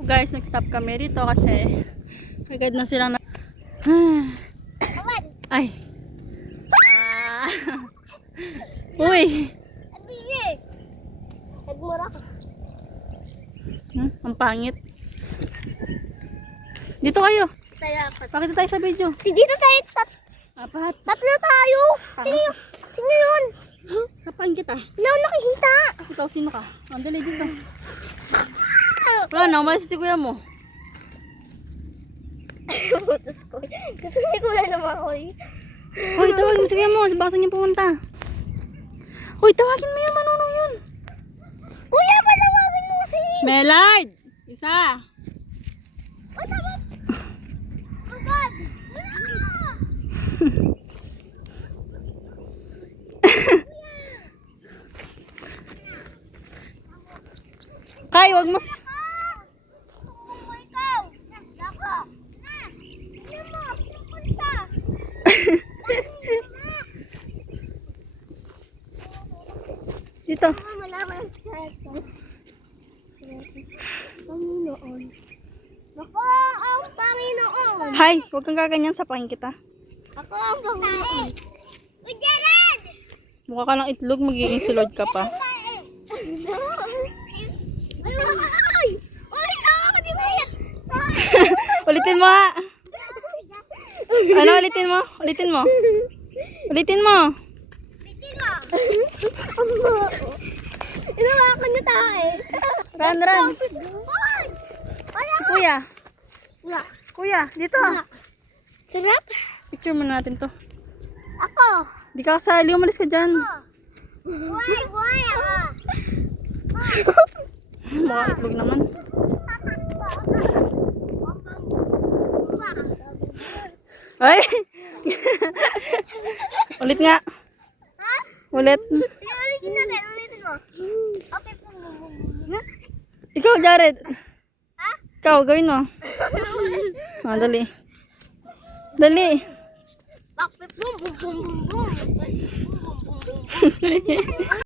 Guys, nag-stop kami rito kasi agad na sila na ay uy ang pangit dito kayo, pakita tayo sa video Dito tayo, apat tatlo tayo. Sino yun? kapang kita Wala akong nakikita. ikaw sino ka? Andali dito wala na, umalis si kuya mo Gusto ni Kuya naman ako eh. hoy, tawagin mo si kuya mo, baka saan niya pumunta hoy, tawagin mo yun, manunong yun Kuya, patawagin mo si... Melard, isa Patawag! Agad! Kay, wag mo Ikaw! Ako! Tignan mo! Punta! dito Malaman ito. Panginoon. Ako ang Panginoon! Hay, huwag kang gaganyan sa pangin kita. Ako ang Panginoon! Uy, Jared! Mukha ka lang itlog, magiging si Lord ka pa. Ay! Uy, ako di ba yan? Ulitin mo ha. Ano, ulitin mo? Ulitin mo. Ulitin mo. Bitin mo! Inawakan niyo tayo eh. Run, run. Uy! Wala! Si kuya. Wala. Kuya, dito. Sarap? Picture mo natin to. Ako! Di ka kasali, umalis ka dyan. Why ako? Mukha itlog naman. Ay! Ulit nga. Ha? Ulit. Ulitin natin, ulitin mo. Okay po. Ikaw, Jared. Ha? Ikaw, gawin mo. Ah, dali. Dali. Bakit boom boom boom boom boom.